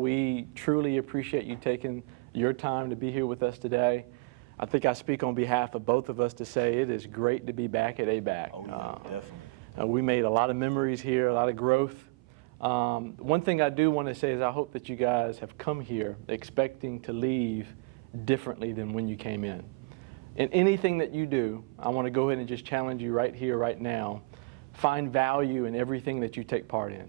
We truly appreciate you taking your time to be here with us today. I think I speak on behalf of both of us to say it is great to be back at ABAC. Oh, yeah, definitely. We made a lot of memories here, a lot of growth. One thing I do want to say is I hope that you guys have come here expecting to leave differently than when you came in. In anything that you do, I want to go ahead and just challenge you right here, right now. Find value in everything that you take part in.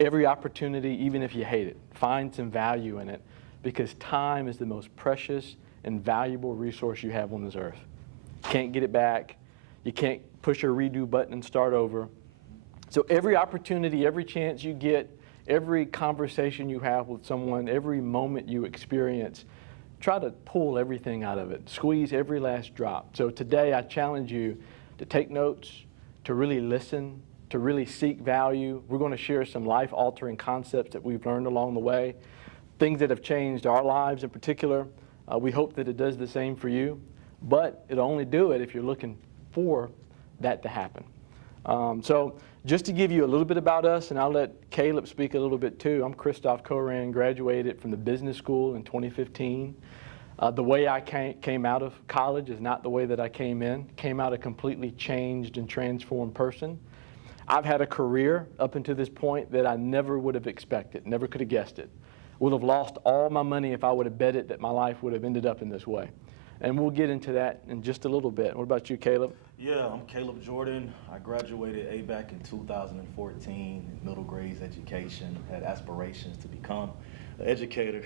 Every opportunity, even if you hate it, find some value in it, because time is the most precious and valuable resource you have on this earth. You can't get it back. You can't push a redo button and start over. So every opportunity, every chance you get, every conversation you have with someone, every moment you experience, try to pull everything out of it. Squeeze every last drop. So today I challenge you to take notes, to really listen, to really seek value. We're going to share some life-altering concepts that we've learned along the way, things that have changed our lives in particular. We hope that it does the same for you, but it'll only do it if you're looking for that to happen. So just to give you a little bit about us, and I'll let Caleb speak a little bit too. I'm Kristoff Cohran, graduated from the business school in 2015. The way I came out of college is not the way that I came in. Came out a completely changed and transformed person. I've had a career up until this point that I never would have expected, never could have guessed it. Would have lost all my money if I would have bet it that my life would have ended up in this way. And we'll get into that in just a little bit. What about you, Caleb? Yeah, I'm Caleb Jordan. I graduated ABAC in 2014, middle grades education, had aspirations to become an educator.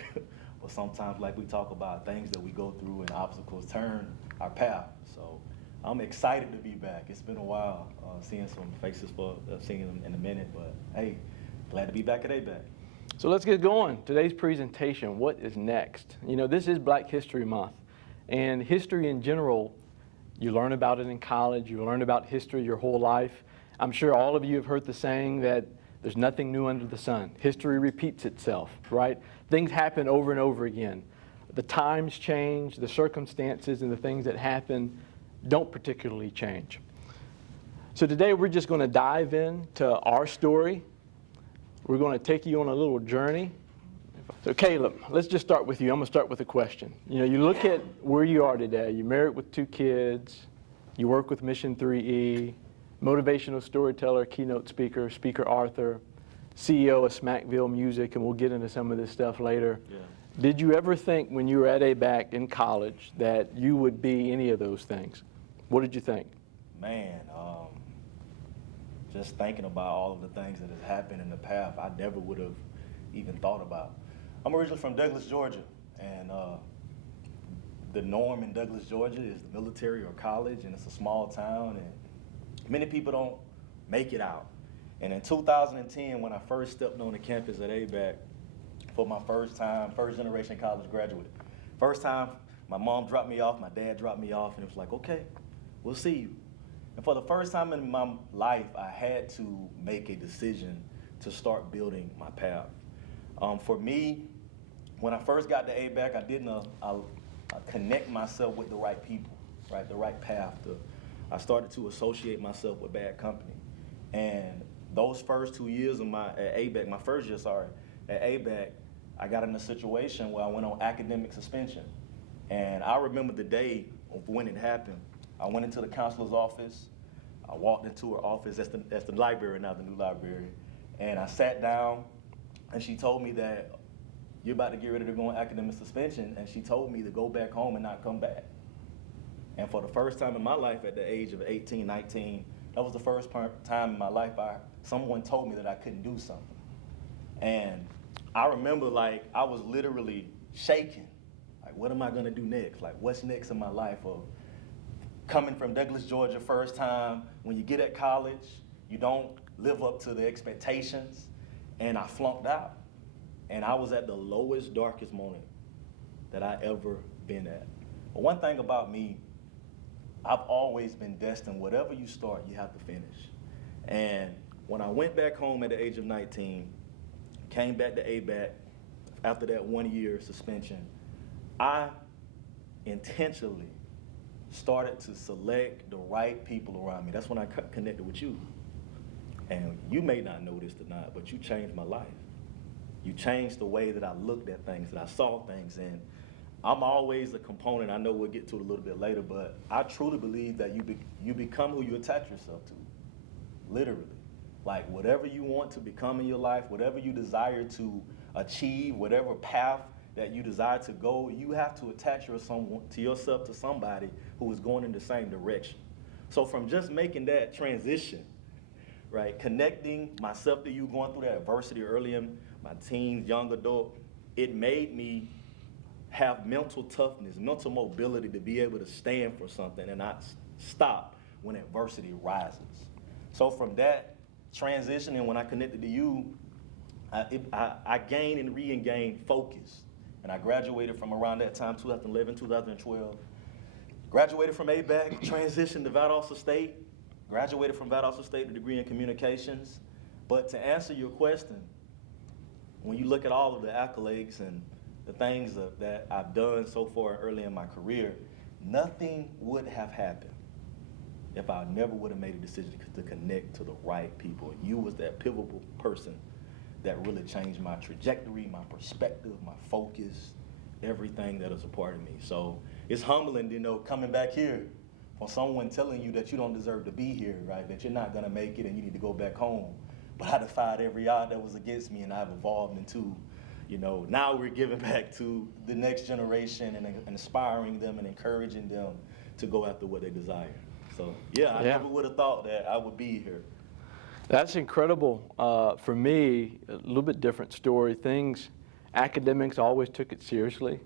But sometimes, like we talk about, things that we go through and obstacles turn our path. So I'm excited to be back. It's been a while seeing some faces seeing them in a minute, but hey, glad to be back at ABAC. So let's get going. Today's presentation, what is next? You know, this is Black History Month, and history in general, you learn about it in college, you learn about history your whole life. I'm sure all of you have heard the saying that there's nothing new under the sun. History repeats itself, right? Things happen over and over again. The times change, the circumstances and the things that happen don't particularly change. So today we're just going to dive into our story. We're going to take you on a little journey. So Caleb, let's just start with you. I'm going to start with a question. You know, you look at where you are today. You're married with 2 kids. You work with Mission 3E, motivational storyteller, keynote speaker, speaker author, CEO of Smackville Music, and we'll get into some of this stuff later. Yeah. Did you ever think when you were at ABAC in college that you would be any of those things? What did you think? Man, just thinking about all of the things that has happened in the past, I never would have even thought about. I'm originally from Douglas, Georgia, and the norm in Douglas, Georgia is the military or college, and it's a small town, and many people don't make it out. And in 2010, when I first stepped on the campus at ABAC for my first time, first generation college graduate, first time my mom dropped me off, my dad dropped me off, and it was like, okay, we'll see you. And for the first time in my life, I had to make a decision to start building my path. For me, when I first got to ABAC, I didn't connect myself with the right people, right, the right path. I started to associate myself with bad company. And those first 2 years of at ABAC, my first year, at ABAC, I got in a situation where I went on academic suspension. And I remember the day of when it happened. I went into the counselor's office. I walked into her office. That's the library now, the new library. And I sat down, and she told me that you're about to get ready to go on academic suspension, and she told me to go back home and not come back. And for the first time in my life at the age of 18, 19, that was the first time in my life someone told me that I couldn't do something. And I remember, like, I was literally shaking. Like, what am I gonna do next? Like, what's next in my life? Or coming from Douglas, Georgia, first time, when you get at college, you don't live up to the expectations, and I flunked out. And I was at the lowest, darkest moment that I ever been at. But one thing about me, I've always been destined, whatever you start, you have to finish. And when I went back home at the age of 19, came back to ABAC after that 1 year suspension, I intentionally started to select the right people around me. That's when I connected with you. And you may not know this or not, but you changed my life. You changed the way that I looked at things, that I saw things. And I'm always a component. I know we'll get to it a little bit later, but I truly believe that you become who you attach yourself to, literally. Like whatever you want to become in your life, whatever you desire to achieve, whatever path that you desire to go, you have to attach yourself to somebody who is going in the same direction. So from just making that transition, right, connecting myself to you, going through that adversity early in my teens, young adult, it made me have mental toughness, mental mobility to be able to stand for something and not stop when adversity rises. So from that transition and when I connected to you, I gained and re-gained focus. And I graduated from around that time, 2011, 2012. Graduated from ABAC, transitioned to Valdosta State. Graduated from Valdosta State, a degree in communications. But to answer your question, when you look at all of the accolades and the things that I've done so far early in my career, nothing would have happened if I never would have made a decision to connect to the right people. You was that pivotal person that really changed my trajectory, my perspective, my focus, everything that is a part of me. So it's humbling, coming back here from someone telling you that you don't deserve to be here, right? That you're not gonna make it and you need to go back home. But I defied every odd that was against me and I've evolved into, now we're giving back to the next generation and inspiring them and encouraging them to go after what they desire. So I never would have thought that I would be here. That's incredible. For me, a little bit different story. Academics always took it seriously.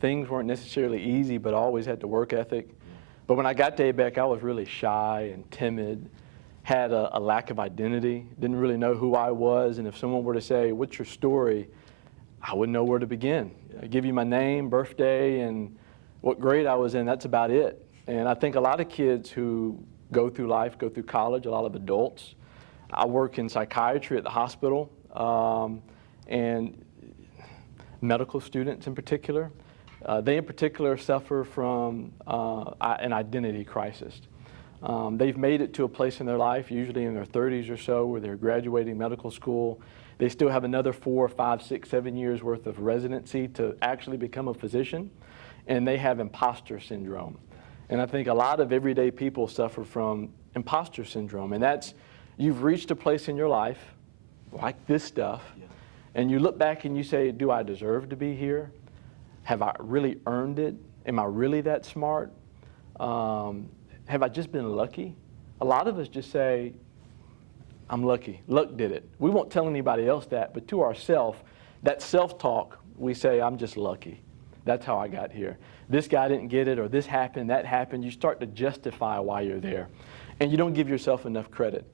Things weren't necessarily easy, but I always had the work ethic. But when I got to ABAC, I was really shy and timid, had a lack of identity, didn't really know who I was. And if someone were to say, "What's your story?" I wouldn't know where to begin. I give you my name, birthday, and what grade I was in, that's about it. And I think a lot of kids who go through life, go through college, a lot of adults, I work in psychiatry at the hospital, and medical students in particular. They in particular suffer from an identity crisis. They've made it to a place in their life, usually in their 30s or so, where they're graduating medical school. They still have another 4, 5, 6, 7 years worth of residency to actually become a physician, and they have imposter syndrome. And I think a lot of everyday people suffer from imposter syndrome, and that's you've reached a place in your life, like this stuff, and you look back and you say, do I deserve to be here? Have I really earned it? Am I really that smart? Have I just been lucky? A lot of us just say, I'm lucky. Luck did it. We won't tell anybody else that, but to ourselves, that self-talk, we say, I'm just lucky. That's how I got here. This guy didn't get it, or this happened, that happened. You start to justify why you're there, and you don't give yourself enough credit.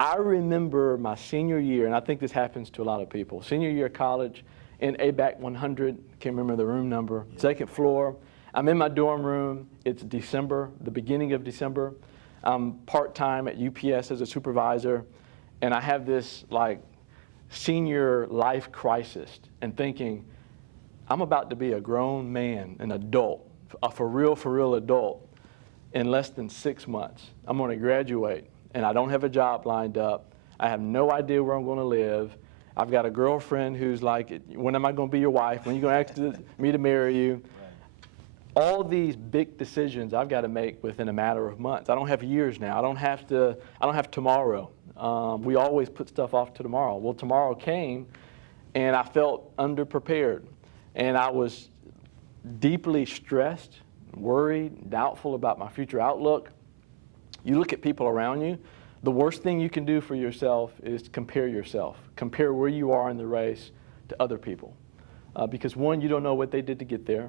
I remember my senior year, and I think this happens to a lot of people, senior year of college in ABAC 100, can't remember the room number, second floor. I'm in my dorm room. It's December, the beginning of December. I'm part-time at UPS as a supervisor, and I have this senior life crisis and thinking, I'm about to be a grown man, an adult, a for real adult in less than 6 months. I'm going to graduate, and I don't have a job lined up. I have no idea where I'm going to live. I've got a girlfriend who's like, when am I going to be your wife? When are you going to ask me to marry you? Right. All these big decisions I've got to make within a matter of months. I don't have years now. I don't have tomorrow. We always put stuff off to tomorrow. Well, tomorrow came, and I felt underprepared. And I was deeply stressed, worried, doubtful about my future outlook. You look at people around you, the worst thing you can do for yourself is compare yourself. Compare where you are in the race to other people. Because one, you don't know what they did to get there.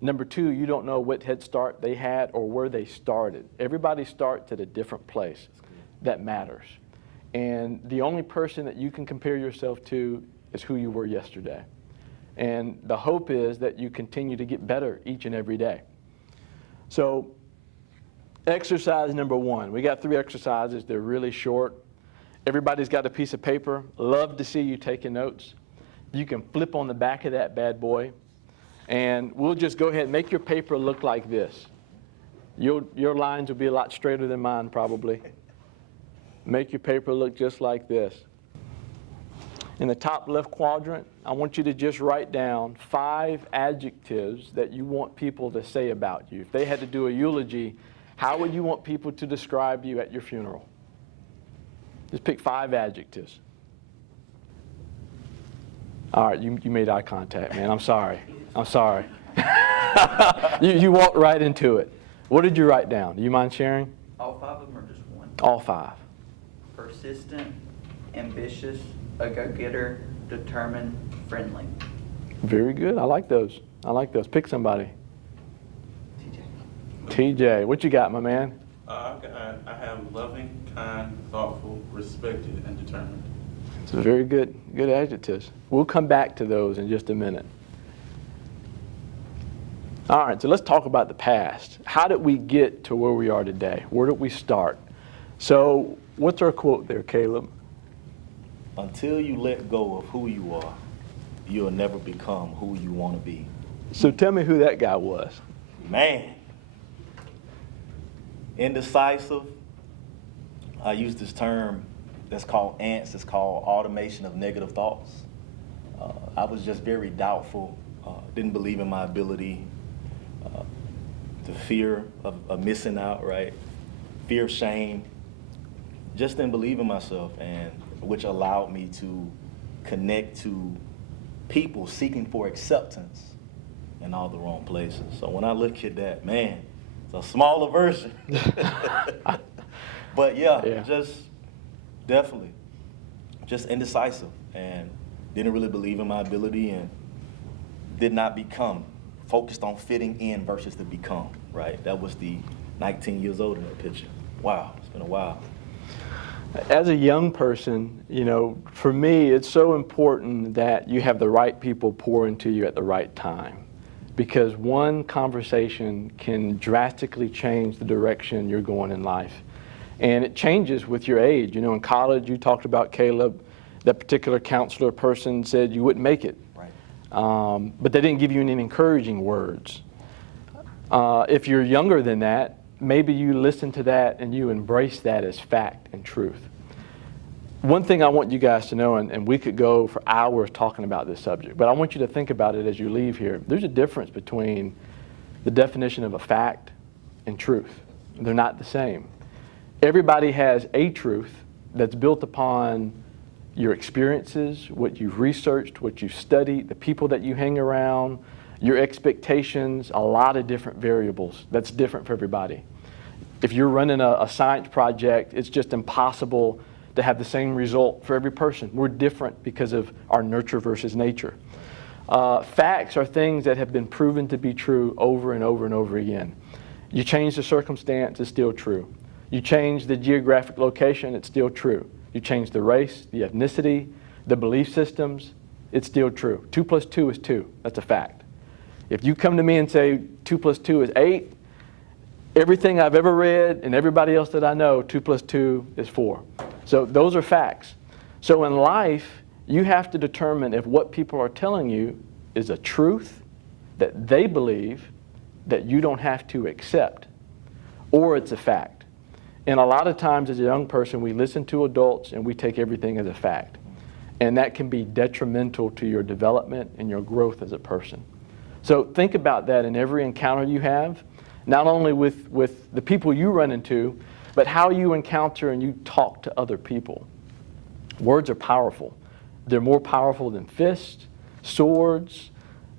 Number two, you don't know what head start they had or where they started. Everybody starts at a different place. That matters. And the only person that you can compare yourself to is who you were yesterday. And the hope is that you continue to get better each and every day. So exercise number 1. We got 3 exercises. They're really short. Everybody's got a piece of paper. Love to see you taking notes. You can flip on the back of that bad boy. And we'll just go ahead and make your paper look like this. Your lines will be a lot straighter than mine probably. Make your paper look just like this. In the top left quadrant, I want you to just write down 5 adjectives that you want people to say about you. If they had to do a eulogy, how would you want people to describe you at your funeral? Just pick 5 adjectives. All right, you made eye contact, man. I'm sorry. I'm sorry. You walked right into it. What did you write down? Do you mind sharing? All 5 of them or just one? All 5. Persistent, ambitious, a go-getter, determined, friendly. Very good. I like those. I like those. Pick somebody. TJ, what you got, my man? I have loving, kind, thoughtful, respected, and determined. So very good adjectives. We'll come back to those in just a minute. All right, so let's talk about the past. How did we get to where we are today? Where did we start? So what's our quote there, Caleb? Until you let go of who you are, you'll never become who you want to be. So tell me who that guy was. Man. Indecisive. I use this term that's called ANTS. It's called automation of negative thoughts. I was just very doubtful, didn't believe in my ability, the fear of missing out, right? Fear of shame. Just didn't believe in myself, and which allowed me to connect to people seeking for acceptance in all the wrong places. So when I look at that, man, it's a smaller version. But yeah, just definitely just indecisive and didn't really believe in my ability and did not become, focused on fitting in versus to become, right? That was the 19 years old in that picture. Wow, it's been a while. As a young person, you know, for me, it's so important that you have the right people pour into you at the right time, because one conversation can drastically change the direction you're going in life. And it changes with your age. You know, in college, you talked about Caleb, that particular counselor person said you wouldn't make it. Right. But they didn't give you any encouraging words. If you're younger than that, maybe you listen to that and you embrace that as fact and truth. One thing I want you guys to know, and we could go for hours talking about this subject, but I want you to think about it as you leave here. There's a difference between the definition of a fact and truth. They're not the same. Everybody has a truth that's built upon your experiences, what you've researched, what you've studied, the people that you hang around, your expectations, a lot of different variables. That's different for everybody. If you're running a science project, it's just impossible to have the same result for every person. We're different because of our nurture versus nature. Facts are things that have been proven to be true over and over and over again. You change the circumstance, it's still true. You change the geographic location, it's still true. You change the race, the ethnicity, the belief systems, it's still true. 2 + 2 is 2. That's a fact. If you come to me and say 2 + 2 is 8, everything I've ever read and everybody else that I know, 2 + 2 is 4. So those are facts. So in life, you have to determine if what people are telling you is a truth that they believe that you don't have to accept, or it's a fact. And a lot of times as a young person, we listen to adults and we take everything as a fact. And that can be detrimental to your development and your growth as a person. So think about that in every encounter you have, not only with the people you run into, but how you encounter and you talk to other people. Words are powerful. They're more powerful than fists, swords,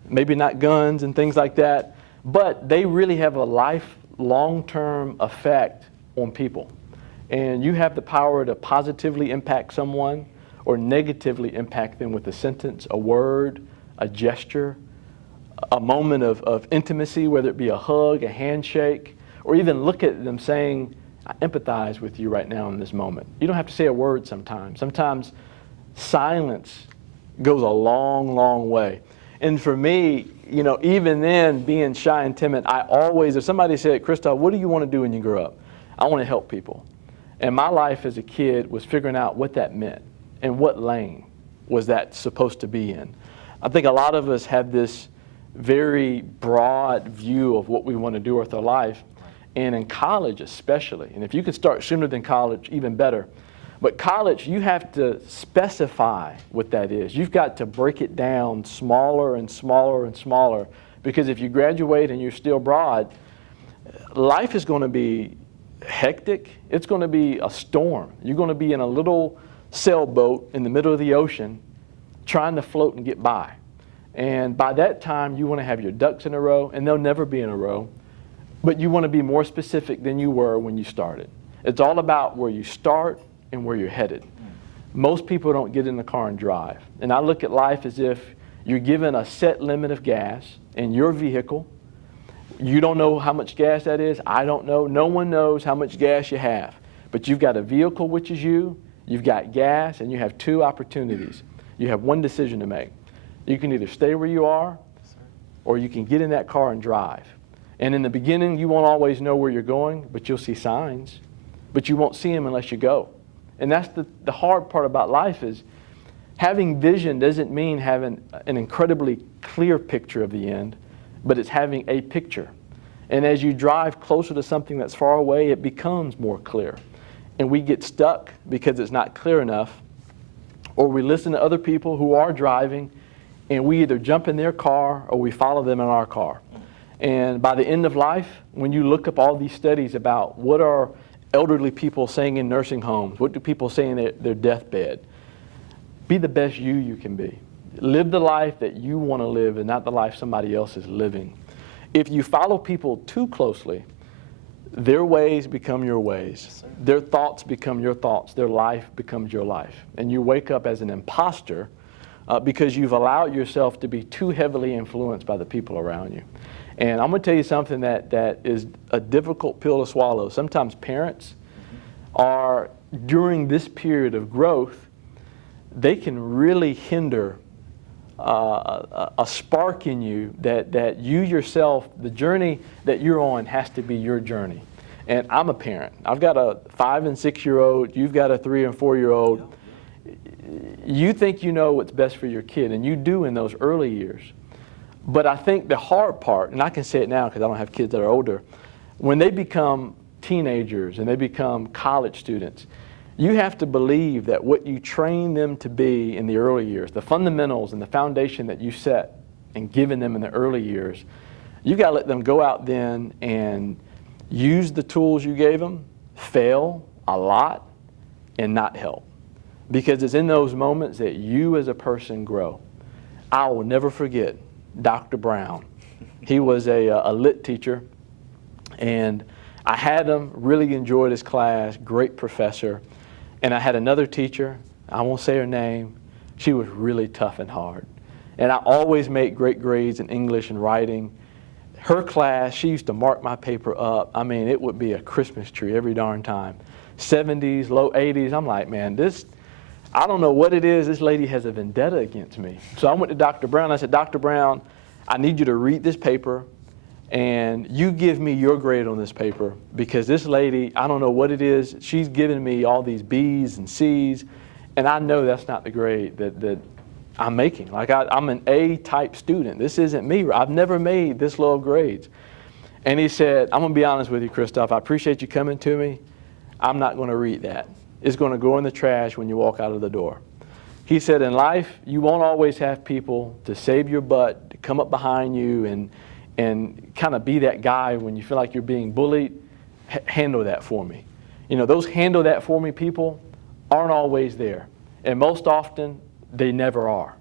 maybe not guns and things like that, but they really have a long-term effect on people. And you have the power to positively impact someone or negatively impact them with a sentence, a word, a gesture, a moment of intimacy, whether it be a hug, a handshake, or even look at them saying, I empathize with you right now in this moment. You don't have to say a word sometimes. Sometimes silence goes a long, long way. And for me, you know, even then, being shy and timid, I always, if somebody said, Kristoff, what do you want to do when you grow up? I want to help people. And my life as a kid was figuring out what that meant and what lane was that supposed to be in. I think a lot of us have this very broad view of what we want to do with our life, and in college especially. And if you could start sooner than college, even better. But college, you have to specify what that is. You've got to break it down smaller and smaller and smaller, because if you graduate and you're still broad, life is going to be hectic. It's going to be a storm. You're going to be in a little sailboat in the middle of the ocean trying to float and get by. And by that time, you want to have your ducks in a row, and they'll never be in a row, but you want to be more specific than you were when you started. It's all about where you start and where you're headed. Most people don't get in the car and drive. And I look at life as if you're given a set limit of gas in your vehicle. You don't know how much gas that is. I don't know. No one knows how much gas you have. But you've got a vehicle, which is you. You've got gas, and you have two opportunities. You have one decision to make. You can either stay where you are, or you can get in that car and drive. And in the beginning, you won't always know where you're going, but you'll see signs. But you won't see them unless you go. And that's the hard part about life, is having vision doesn't mean having an incredibly clear picture of the end, but it's having a picture. And as you drive closer to something that's far away, it becomes more clear. And we get stuck because it's not clear enough, or we listen to other people who are driving, and we either jump in their car or we follow them in our car. And by the end of life, when you look up all these studies about what are elderly people saying in nursing homes, what do people say in their deathbed, be the best you can be. Live the life that you want to live and not the life somebody else is living. If you follow people too closely, their ways become your ways. Their thoughts become your thoughts. Their life becomes your life. And you wake up as an imposter because you've allowed yourself to be too heavily influenced by the people around you. And I'm going to tell you something that is a difficult pill to swallow. Sometimes parents are, during this period of growth, they can really hinder a spark in you that you yourself, the journey that you're on has to be your journey. And I'm a parent. I've got a 5 and 6 year old. You've got a 3 and 4 year old. You think you know what's best for your kid, and you do in those early years. But I think the hard part, and I can say it now because I don't have kids that are older, when they become teenagers and they become college students, you have to believe that what you train them to be in the early years, the fundamentals and the foundation that you set and given them in the early years, you got to let them go out then and use the tools you gave them, fail a lot, and not help. Because it's in those moments that you as a person grow. I will never forget Dr. Brown. He was a lit teacher, and I had him, really enjoyed his class, great professor. And I had another teacher, I won't say her name, she was really tough and hard. And I always made great grades in English and writing. Her class, she used to mark my paper up. I mean, it would be a Christmas tree every darn time. 70s, low 80s, I'm like, man, I don't know what it is, this lady has a vendetta against me. So I went to Dr. Brown, I said, Dr. Brown, I need you to read this paper, and you give me your grade on this paper, because this lady, I don't know what it is, she's giving me all these B's and C's, and I know that's not the grade that I'm making. Like I'm an A-type student. This isn't me. I've never made this low of grades. And he said, I'm going to be honest with you, Kristoff, I appreciate you coming to me. I'm not going to read that. It's going to go in the trash when you walk out of the door. He said, in life, you won't always have people to save your butt, to come up behind you and kind of be that guy when you feel like you're being bullied. Handle that for me. You know, those handle that for me people aren't always there. And most often, they never are.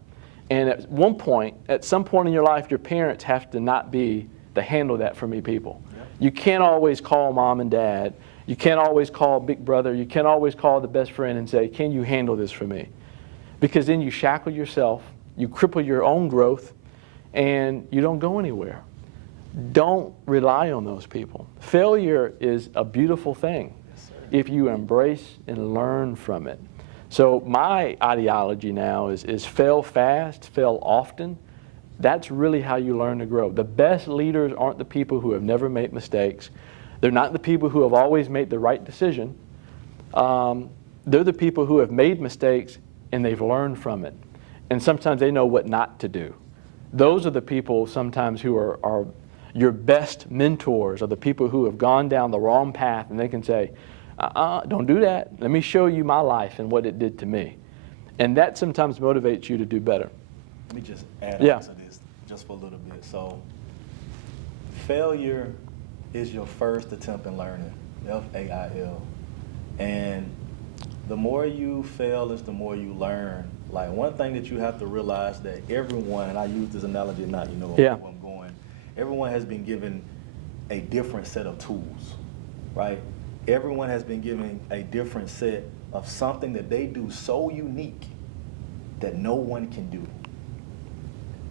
And at some point in your life, your parents have to not be the handle that for me people. Yep. You can't always call mom and dad. You can't always call big brother. You can't always call the best friend and say, can you handle this for me? Because then you shackle yourself, you cripple your own growth, and you don't go anywhere. Don't rely on those people. Failure is a beautiful thing if you embrace and learn from it. So my ideology now is fail fast, fail often. That's really how you learn to grow. The best leaders aren't the people who have never made mistakes. They're not the people who have always made the right decision. They're the people who have made mistakes and they've learned from it. And sometimes they know what not to do. Those are the people sometimes who are your best mentors, are the people who have gone down the wrong path, and they can say, Don't do that. Let me show you my life and what it did to me. And that sometimes motivates you to do better. Let me just add Yeah. on to this just for a little bit. So, failure is your first attempt in learning, F-A-I-L. And the more you fail is the more you learn. Like, one thing that you have to realize that everyone, and I use this analogy not, you know, where I'm going, everyone has been given a different set of tools, right? Everyone has been given a different set of something that they do so unique that no one can do.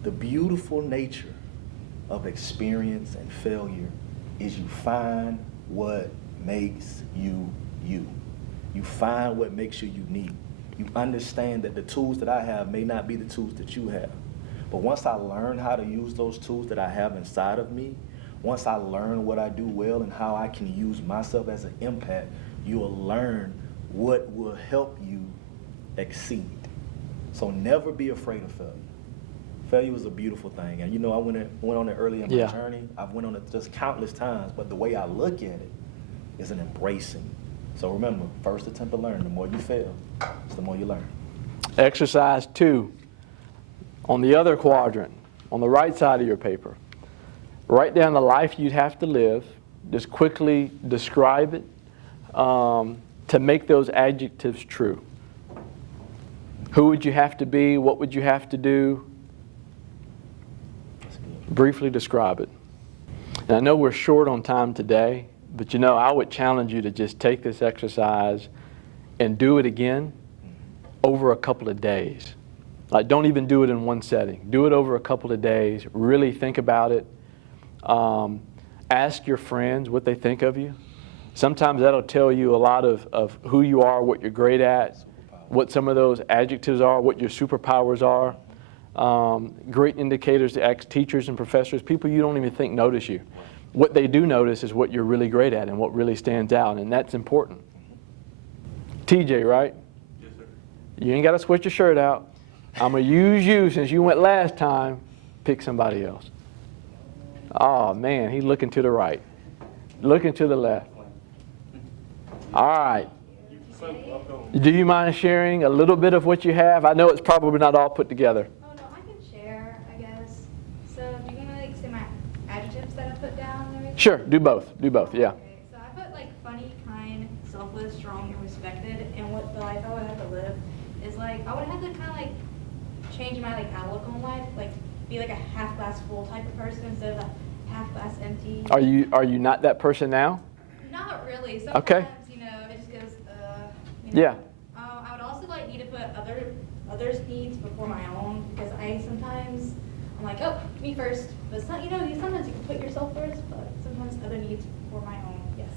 The beautiful nature of experience and failure is you find what makes you you. You find what makes you unique. You understand that the tools that I have may not be the tools that you have. But once I learn how to use those tools that I have inside of me, once I learn what I do well and how I can use myself as an impact, you will learn what will help you exceed. So never be afraid of failure. Failure is a beautiful thing. And you know, I went on it early in my journey. I've went on it just countless times, but the way I look at it is an embracing. So remember, first attempt to learn, the more you fail, the more you learn. Exercise 2, on the other quadrant, on the right side of your paper, write down the life you'd have to live. Just quickly describe it to make those adjectives true. Who would you have to be? What would you have to do? Briefly describe it. And I know we're short on time today, but you know, I would challenge you to just take this exercise and do it again over a couple of days. Like, don't even do it in one setting. Do it over a couple of days. Really think about it. Ask your friends what they think of you. Sometimes that'll tell you a lot of who you are, what you're great at, what some of those adjectives are, what your superpowers are. Great indicators to ask teachers and professors, people you don't even think notice you. What they do notice is what you're really great at and what really stands out, and that's important. TJ, right? Yes, sir. You ain't got to switch your shirt out. I'm going to use you since you went last time. Pick somebody else. Oh, man, he's looking to the right. Looking to the left. All right. Do you mind sharing a little bit of what you have? I know it's probably not all put together. Oh, no, I can share, I guess. So do you want me to say my adjectives that I put down and everything? Sure, do both. Do both, yeah. Okay, so I put like funny, kind, selfless, strong, and respected. And what the life I would have to live is like, I would have to kind of like change my like outlook on life, like be like a half glass full type of person instead of a half glass empty. Are you not that person now? Not really. Sometimes, Okay. you know, it just goes, Yeah. I would also like need to put others' needs before my own, because I sometimes I'm like, oh, me first. But you sometimes you can put yourself first, but sometimes other needs before my own. Yes.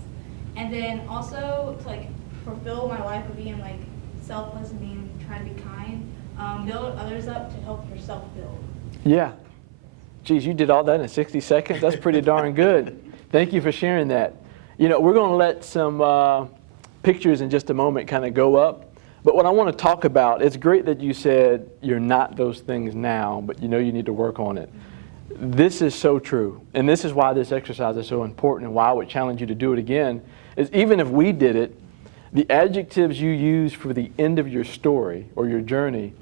And then also to like fulfill my life of being like selfless and trying to be kind. Build others up to help yourself build. Yeah. Geez, you did all that in 60 seconds? That's pretty darn good. Thank you for sharing that. You know, we're going to let some pictures in just a moment kind of go up. But what I want to talk about, it's great that you said you're not those things now, but you know you need to work on it. This is so true. And this is why this exercise is so important and why I would challenge you to do it again, is even if we did it, the adjectives you use for the end of your story or your journey,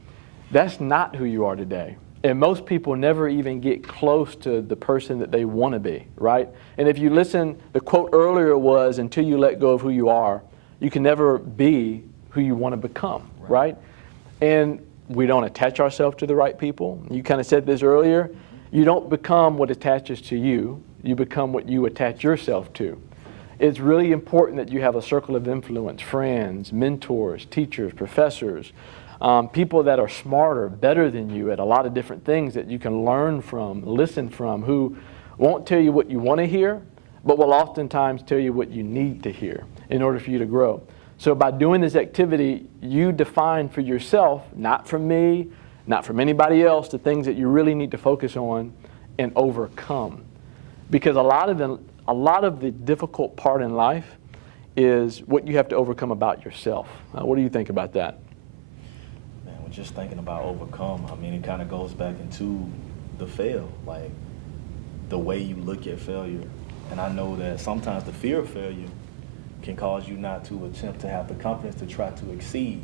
that's not who you are today. And most people never even get close to the person that they want to be, right? And if you listen, the quote earlier was, until you let go of who you are, you can never be who you want to become, right? And we don't attach ourselves to the right people. You kind of said this earlier. You don't become what attaches to you. You become what you attach yourself to. It's really important that you have a circle of influence, friends, mentors, teachers, professors, people that are smarter, better than you at a lot of different things that you can learn from, listen from, who won't tell you what you want to hear, but will oftentimes tell you what you need to hear in order for you to grow. So by doing this activity, you define for yourself, not from me, not from anybody else, the things that you really need to focus on and overcome. Because a lot of the difficult part in life is what you have to overcome about yourself. What do you think about that? Man, we're just thinking about overcome. I mean, it kind of goes back into the fail, like the way you look at failure. And I know that sometimes the fear of failure can cause you not to attempt to have the confidence to try to exceed.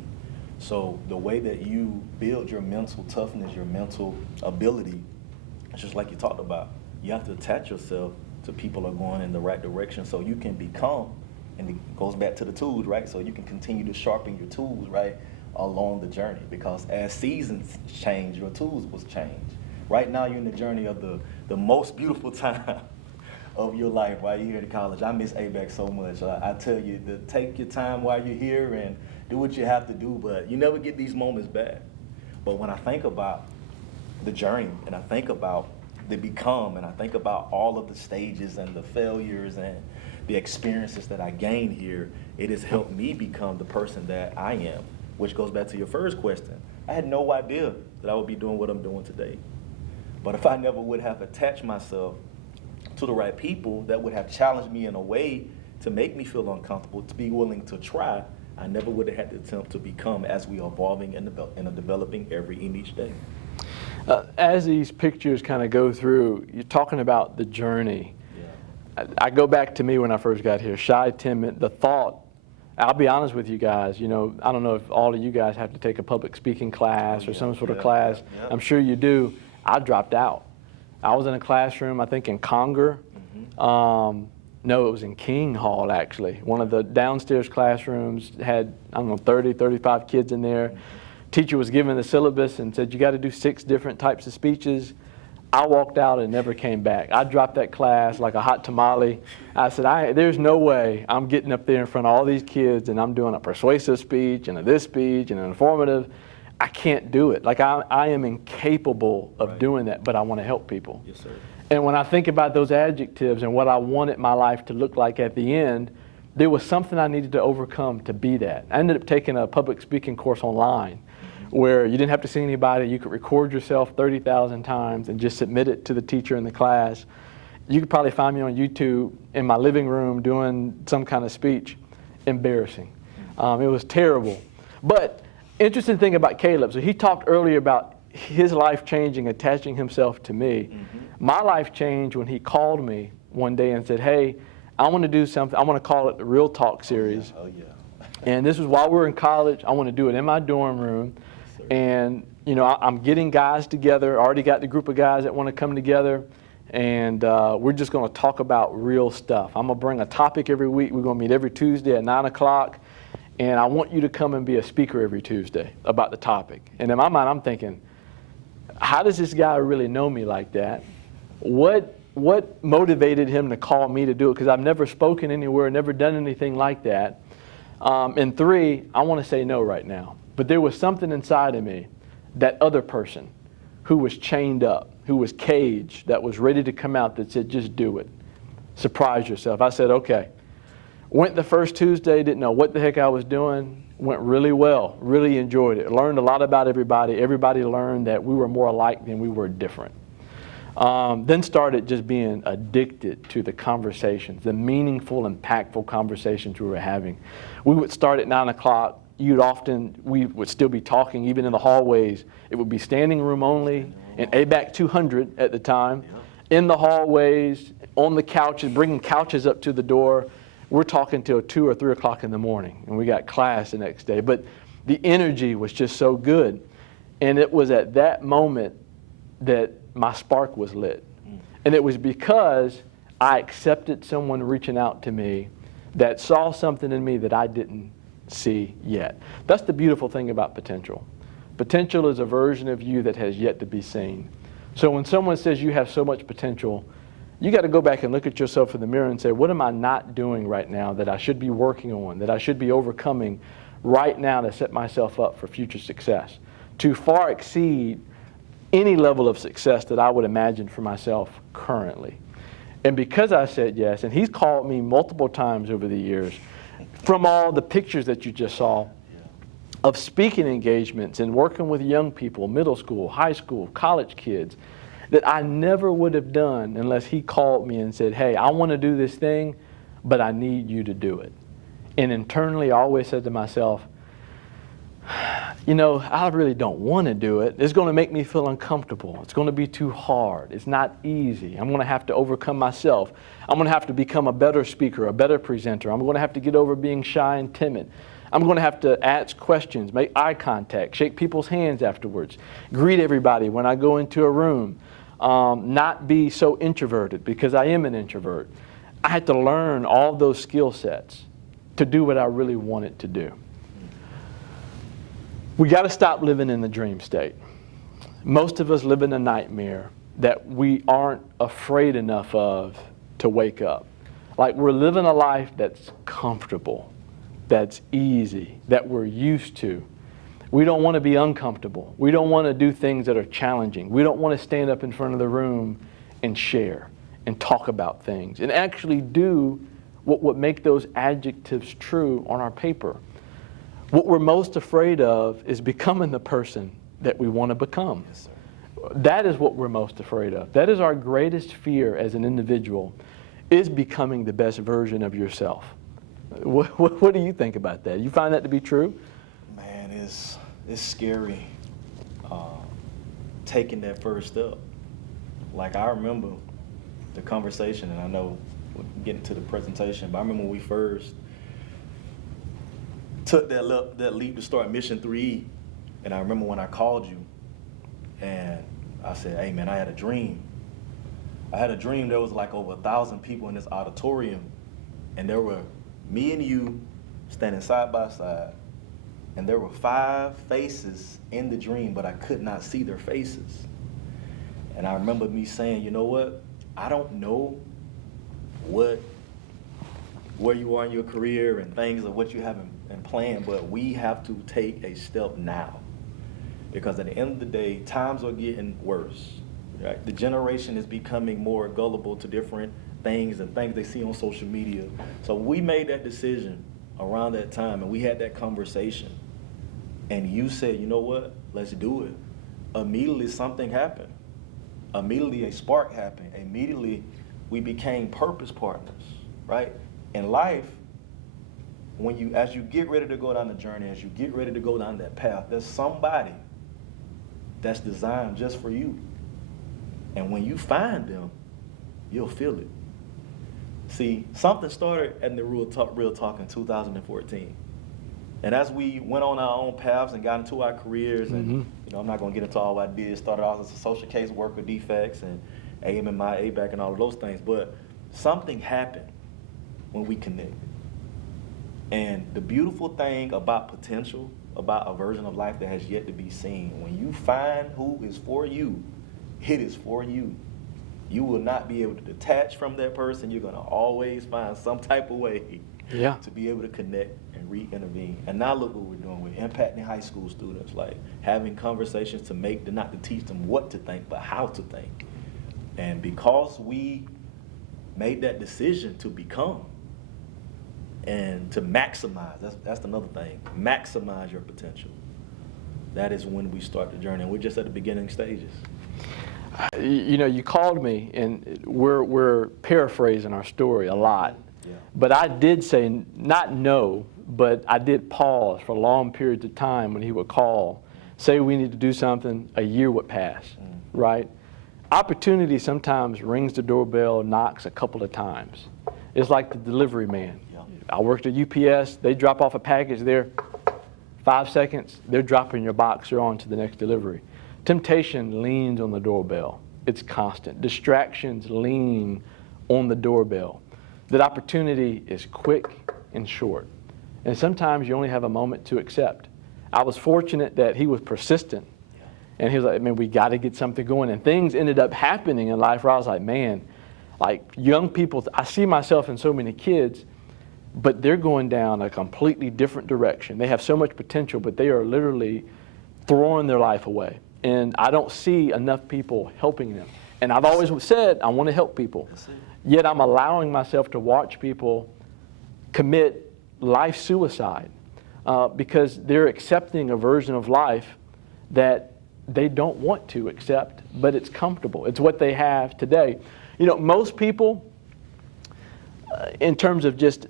So the way that you build your mental toughness, your mental ability, it's just like you talked about. You have to attach yourself to people who are going in the right direction so you can become, and it goes back to the tools, right? So you can continue to sharpen your tools, right, along the journey. Because as seasons change, your tools will change. Right now you're in the journey of the most beautiful time of your life while you're here in college. I miss ABAC so much. I tell you to take your time while you're here and do what you have to do, but you never get these moments back. But when I think about the journey and I think about the become and I think about all of the stages and the failures and the experiences that I gained here, it has helped me become the person that I am, which goes back to your first question. I had no idea that I would be doing what I'm doing today. But if I never would have attached myself to the right people that would have challenged me in a way to make me feel uncomfortable, to be willing to try, I never would have had to attempt to become as we are evolving and developing in each day. As these pictures kind of go through, you're talking about the journey. Yeah. I go back to me when I first got here, shy, timid, the thought. I'll be honest with you guys, I don't know if all of you guys have to take a public speaking class or some sort of class. Yeah. I'm sure you do. I dropped out. I was in a classroom, I think in Conger. No, it was in King Hall, actually. One of the downstairs classrooms had, 30, 35 kids in there. Teacher was giving the syllabus and said, you got to do 6 different types of speeches. I walked out and never came back. I dropped that class like a hot tamale. I said, there's no way I'm getting up there in front of all these kids and I'm doing a persuasive speech and this speech and an informative. I can't do it. Like I am incapable of doing that, but I want to help people. Yes, sir. And when I think about those adjectives and what I wanted my life to look like at the end, there was something I needed to overcome to be that. I ended up taking a public speaking course online where you didn't have to see anybody. You could record yourself 30,000 times and just submit it to the teacher in the class. You could probably find me on YouTube in my living room doing some kind of speech. Embarrassing. It was terrible. But interesting thing about Caleb, so he talked earlier about his life changing, attaching himself to me. My life changed when he called me one day and said, hey, I want to do something. I want to call it the Real Talk series. Oh, yeah. And this was while we were in college. I want to do it in my dorm room. And, I'm getting guys together. I already got the group of guys that want to come together. And we're just going to talk about real stuff. I'm going to bring a topic every week. We're going to meet every Tuesday at 9 o'clock. And I want you to come and be a speaker every Tuesday about the topic. And in my mind, I'm thinking, how does this guy really know me like that? What motivated him to call me to do it? Because I've never spoken anywhere, never done anything like that. And 3, I want to say no right now. But there was something inside of me, that other person who was chained up, who was caged, that was ready to come out, that said, just do it. Surprise yourself. I said, okay. Went the first Tuesday, didn't know what the heck I was doing. Went really well, really enjoyed it. Learned a lot about everybody. Everybody learned that we were more alike than we were different. Then started just being addicted to the conversations, the meaningful, impactful conversations we were having. We would start at 9 o'clock. We would still be talking, even in the hallways. It would be standing room only, in ABAC 200 at the time, in the hallways, on the couches, bringing couches up to the door. We're talking till 2 or 3 o'clock in the morning, and we got class the next day. But the energy was just so good. And it was at that moment that my spark was lit. And it was because I accepted someone reaching out to me that saw something in me that I didn't see yet. That's the beautiful thing about potential. Potential is a version of you that has yet to be seen. So when someone says you have so much potential, you got to go back and look at yourself in the mirror and say, what am I not doing right now that I should be working on, that I should be overcoming right now to set myself up for future success, to far exceed any level of success that I would imagine for myself currently. And because I said yes, and he's called me multiple times over the years, from all the pictures that you just saw of speaking engagements and working with young people, middle school, high school, college kids, that I never would have done unless he called me and said, hey, I want to do this thing, but I need you to do it. And internally, I always said to myself, I really don't want to do it. It's going to make me feel uncomfortable. It's going to be too hard. It's not easy. I'm going to have to overcome myself. I'm going to have to become a better speaker, a better presenter. I'm going to have to get over being shy and timid. I'm going to have to ask questions, make eye contact, shake people's hands afterwards, greet everybody when I go into a room, not be so introverted because I am an introvert. I had to learn all those skill sets to do what I really wanted to do. We got to stop living in the dream state. Most of us live in a nightmare that we aren't afraid enough of to wake up. Like we're living a life that's comfortable, that's easy, that we're used to. We don't want to be uncomfortable. We don't want to do things that are challenging. We don't want to stand up in front of the room and share and talk about things and actually do what would make those adjectives true on our paper. What we're most afraid of is becoming the person that we want to become. Yes, sir. That is what we're most afraid of. That is our greatest fear as an individual, is becoming the best version of yourself. What do you think about that? You find that to be true? Man, it's scary taking that first step. Like I remember the conversation, and I know we're getting to the presentation, but I remember when we first took that leap to start Mission 3E, and I remember when I called you, and I said, hey man, I had a dream. I had a dream there was like over 1,000 people in this auditorium, and there were me and you standing side by side, and there were 5 faces in the dream, but I could not see their faces. And I remember me saying, you know what? I don't know where you are in your career and things of what you have in plan, but we have to take a step now. Because at the end of the day, times are getting worse. Right? The generation is becoming more gullible to different things and things they see on social media. So we made that decision around that time, and we had that conversation. And you said, you know what? Let's do it. Immediately something happened. Immediately a spark happened. Immediately we became purpose partners, right? In life, as you get ready to go down the journey, as you get ready to go down that path, there's somebody that's designed just for you. And when you find them, you'll feel it. See, something started at the Real Talk in 2014. And as we went on our own paths and got into our careers, and I'm not going to get into all I did. Started off as a social case worker, defects, and AMMI, ABAC, and all of those things. But something happened when we connected. And the beautiful thing about potential, about a version of life that has yet to be seen, when you find who is for you, it is for you. You will not be able to detach from that person. You're going to always find some type of way to be able to connect and re-intervene. And now look what we're doing. We're impacting high school students, like having conversations to not to teach them what to think, but how to think. And because we made that decision to become and to maximize, that's another thing, maximize your potential. That is when we start the journey. And we're just at the beginning stages. You called me, and we're paraphrasing our story a lot. Yeah. But I did say, not no, but I did pause for long periods of time when he would call, say we need to do something, a year would pass, right? Opportunity sometimes rings the doorbell, knocks a couple of times. It's like the delivery man. Yeah. I worked at UPS, they drop off a package there, 5 seconds, they're dropping your box, you're on to the next delivery. Temptation leans on the doorbell. It's constant. Distractions lean on the doorbell. That opportunity is quick and short. And sometimes you only have a moment to accept. I was fortunate that he was persistent. And he was like, man, we got to get something going. And things ended up happening in life where I was like, man, like young people, I see myself in so many kids, but they're going down a completely different direction. They have so much potential, but they are literally throwing their life away. And I don't see enough people helping them. And I've always said, I want to help people. Yet I'm allowing myself to watch people commit life suicide because they're accepting a version of life that they don't want to accept, but it's comfortable. It's what they have today. Most people, in terms of just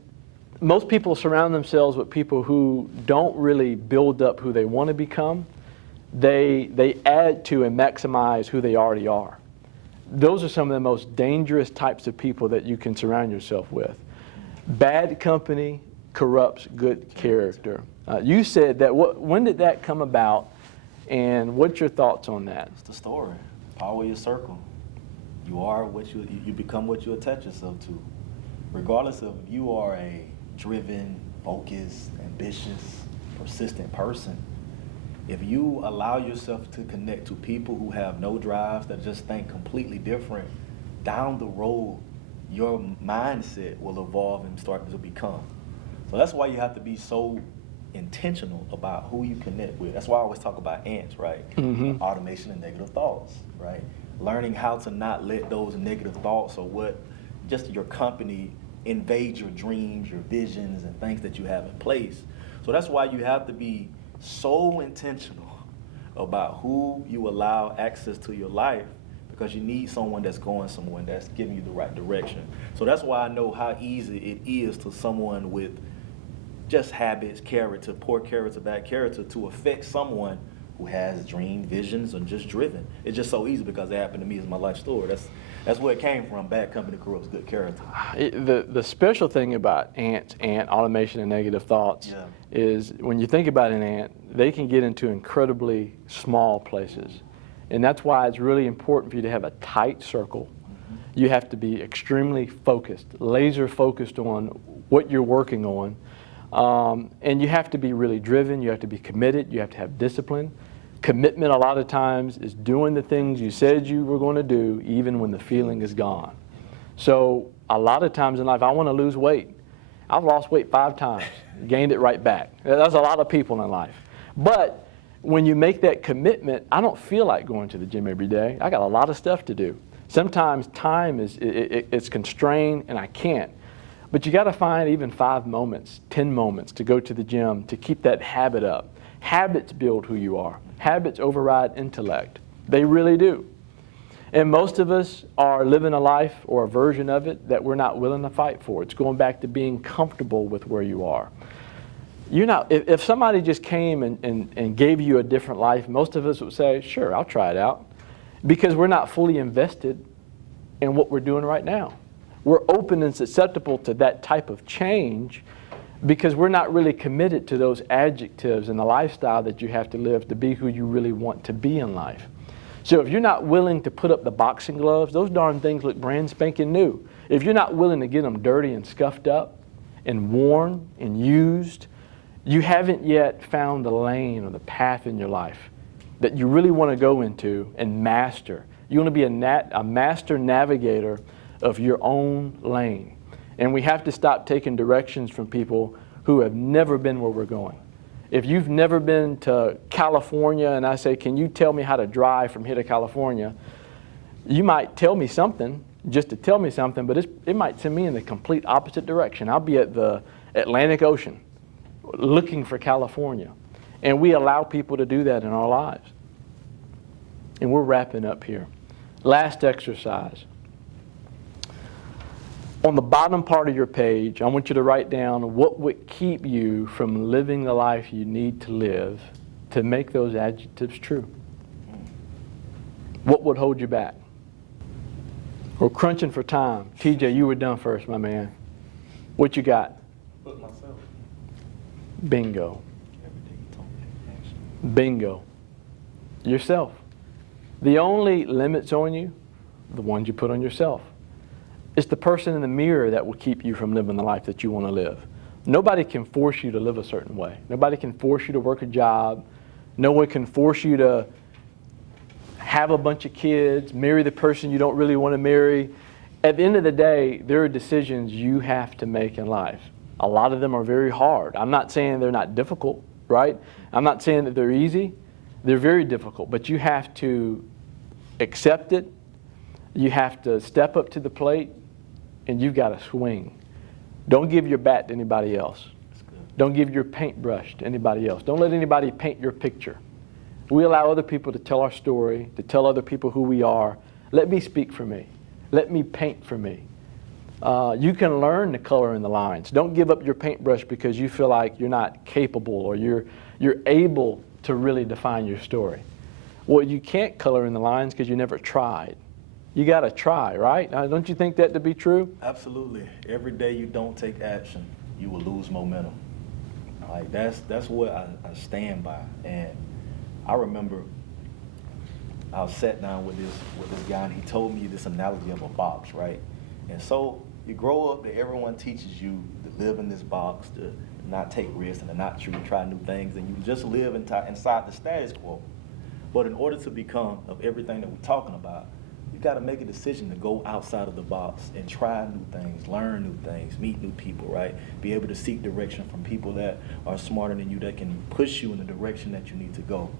most people surround themselves with people who don't really build up who they want to become. They add to and maximize who they already are. Those are some of the most dangerous types of people that you can surround yourself with. Bad company corrupts good character. You said that. When did that come about, and what's your thoughts on that? It's the story. Power of your circle. You are what you become what you attach yourself to. Regardless of if you are a driven, focused, ambitious, persistent person, if you allow yourself to connect to people who have no drives, that just think completely different, down the road, your mindset will evolve and start to become. So that's why you have to be so intentional about who you connect with. That's why I always talk about ants, right? Mm-hmm. Automation and negative thoughts, right? Learning how to not let those negative thoughts or what just your company invade your dreams, your visions, and things that you have in place. So that's why you have to be so intentional about who you allow access to your life, because you need someone that's going somewhere, that's giving you the right direction. So that's why I know how easy it is to someone with just habits, character, poor character, bad character, to affect someone who has dream, visions, or just driven. It's just so easy because it happened to me as my life story. That's where it came from. Bad company corrupts good character. The special thing about ant automation and negative thoughts is when you think about an ant, they can get into incredibly small places. And that's why it's really important for you to have a tight circle. You have to be extremely focused, laser focused on what you're working on. And you have to be really driven, you have to be committed, you have to have discipline. Commitment a lot of times is doing the things you said you were going to do even when the feeling is gone. So a lot of times in life, I want to lose weight. I've lost weight 5 times, gained it right back. That's a lot of people in life. But when you make that commitment, I don't feel like going to the gym every day. I got a lot of stuff to do. Sometimes time is constrained and I can't. But you got to find even 5 moments, 10 moments to go to the gym to keep that habit up. Habits build who you are. Habits override intellect. They really do. And most of us are living a life or a version of it that we're not willing to fight for. It's going back to being comfortable with where you are. You're not, if somebody just came and gave you a different life, most of us would say, sure, I'll try it out. Because we're not fully invested in what we're doing right now. We're open and susceptible to that type of change because we're not really committed to those adjectives and the lifestyle that you have to live to be who you really want to be in life. So if you're not willing to put up the boxing gloves, those darn things look brand spanking new. If you're not willing to get them dirty and scuffed up and worn and used, you haven't yet found the lane or the path in your life that you really want to go into and master. You want to be a master navigator of your own lane. And we have to stop taking directions from people who have never been where we're going. If you've never been to California and I say, can you tell me how to drive from here to California? You might tell me something, just to tell me something, but it might send me in the complete opposite direction. I'll be at the Atlantic Ocean looking for California. And we allow people to do that in our lives. And we're wrapping up here. Last exercise. On the bottom part of your page, I want you to write down what would keep you from living the life you need to live to make those adjectives true. What would hold you back? We're crunching for time. TJ, you were done first, my man. What you got? Put myself. Bingo. Bingo. Yourself. The only limits on you, the ones you put on yourself. It's the person in the mirror that will keep you from living the life that you want to live. Nobody can force you to live a certain way. Nobody can force you to work a job. No one can force you to have a bunch of kids, marry the person you don't really want to marry. At the end of the day, there are decisions you have to make in life. A lot of them are very hard. I'm not saying they're not difficult, right? I'm not saying that they're easy. They're very difficult, but you have to accept it. You have to step up to the plate, and you've got to swing. Don't give your bat to anybody else. Don't give your paintbrush to anybody else. Don't let anybody paint your picture. We allow other people to tell our story, to tell other people who we are. Let me speak for me. Let me paint for me. You can learn to color in the lines. Don't give up your paintbrush because you feel like you're not capable or you're able to really define your story. Well, you can't color in the lines because you never tried. You got to try, right? Don't you think that to be true? Absolutely. Every day you don't take action, you will lose momentum. Like that's what I stand by. And I remember I was sat down with this guy, and he told me this analogy of a box, right? And so you grow up that everyone teaches you to live in this box, to not take risks and to not try new things, and you just live inside the status quo. But in order to become of everything that we're talking about, you got to make a decision to go outside of the box and try new things, learn new things, meet new people, right? Be able to seek direction from people that are smarter than you, that can push you in the direction that you need to go.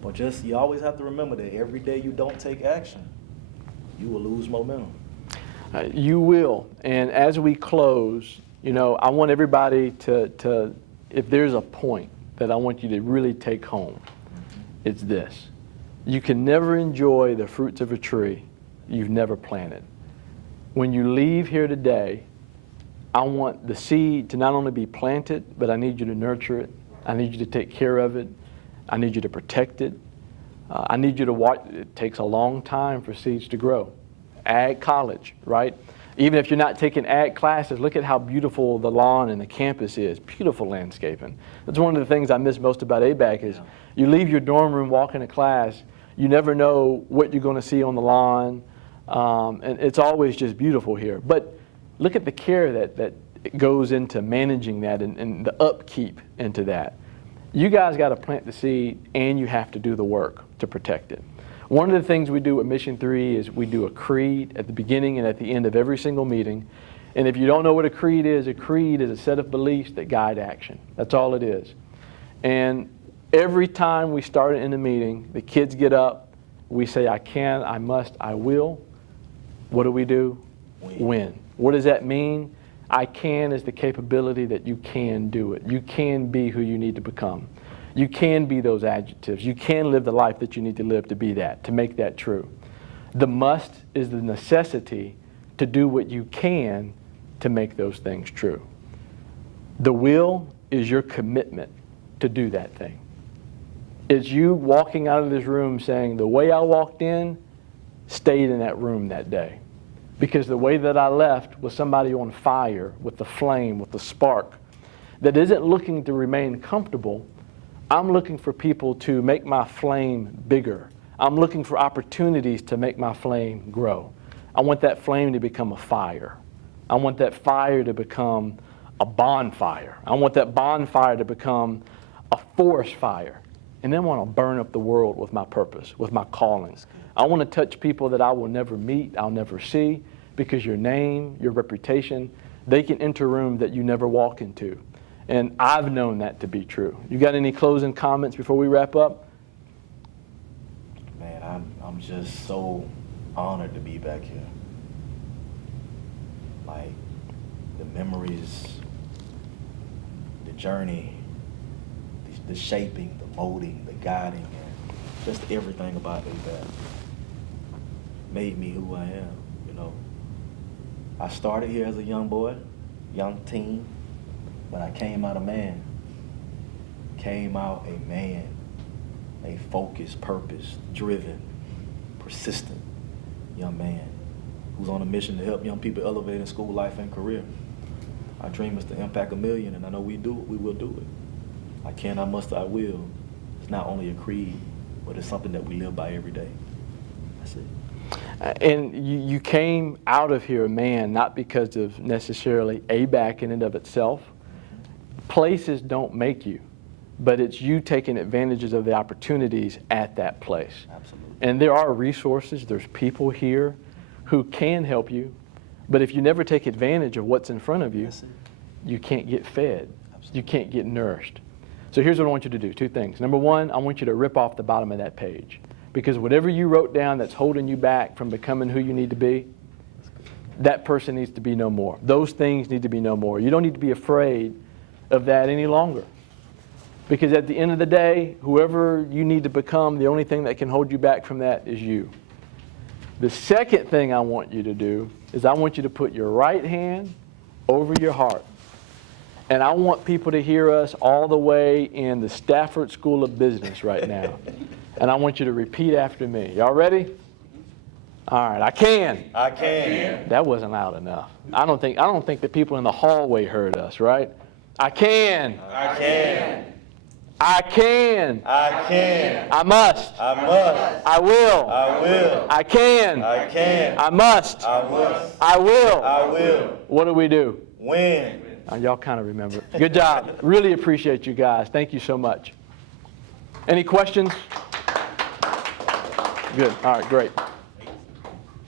But you always have to remember that every day you don't take action, you will lose momentum. You will. And as we close, I want everybody to, if there's a point that I want you to really take home, it's this. You can never enjoy the fruits of a tree you've never planted. When you leave here today, I want the seed to not only be planted, but I need you to nurture it. I need you to take care of it. I need you to protect it. I need you to watch. It takes a long time for seeds to grow. Ag college, right? Even if you're not taking ag classes, look at how beautiful the lawn and the campus is. Beautiful landscaping. That's one of the things I miss most about ABAC is you leave your dorm room, walk into class, you never know what you're going to see on the lawn, and it's always just beautiful here. But look at the care that goes into managing that and the upkeep into that. You guys got to plant the seed, and you have to do the work to protect it. One of the things we do at Mission 3 is we do a creed at the beginning and at the end of every single meeting. And if you don't know what a creed is a set of beliefs that guide action. That's all it is. And every time we start in a meeting, the kids get up, we say, I can, I must, I will. What do? Win. What does that mean? I can is the capability that you can do it. You can be who you need to become. You can be those adjectives. You can live the life that you need to live to be that, to make that true. The must is the necessity to do what you can to make those things true. The will is your commitment to do that thing. It's you walking out of this room saying, the way I walked in, stayed in that room that day. Because the way that I left was somebody on fire, with the flame, with the spark, that isn't looking to remain comfortable. I'm looking for people to make my flame bigger. I'm looking for opportunities to make my flame grow. I want that flame to become a fire. I want that fire to become a bonfire. I want that bonfire to become a forest fire. And then I want to burn up the world with my purpose, with my callings. I want to touch people that I will never meet, I'll never see, because your name, your reputation, they can enter a room that you never walk into. And I've known that to be true. You got any closing comments before we wrap up? Man, I'm just so honored to be back here. Like, the memories, the journey, the shaping, the molding, the guiding, and just everything about ABAC made me who I am, I started here as a young boy, young teen, but I came out a man. Came out a man, a focused, purpose-driven, persistent young man who's on a mission to help young people elevate in school, life, and career. Our dream is to impact 1 million, and I know we will do it. I can, I must, I will. It's not only a creed, but it's something that we live by every day. That's it. And you came out of here a man, not because of necessarily ABAC in and of itself. Places don't make you, but it's you taking advantages of the opportunities at that place. Absolutely. And there are resources, there's people here who can help you, but if you never take advantage of what's in front of you, you can't get fed. Absolutely. You can't get nourished. So here's what I want you to do, 2 things. Number 1, I want you to rip off the bottom of that page. Because whatever you wrote down that's holding you back from becoming who you need to be, that person needs to be no more. Those things need to be no more. You don't need to be afraid of that any longer. Because at the end of the day, whoever you need to become, the only thing that can hold you back from that is you. The second thing I want you to do is I want you to put your right hand over your heart. And I want people to hear us all the way in the Stafford School of Business right now. And I want you to repeat after me. Y'all ready? All right, I can. I can. That wasn't loud enough. I don't think the people in the hallway heard us, right? I can. I can. I can. I can. I must. I must. I will. I will. I can. I can. I must. I must. I will. I will. What do we do? Win. Y'all kind of remember. Good job. Really appreciate you guys. Thank you so much. Any questions? Good. All right, great.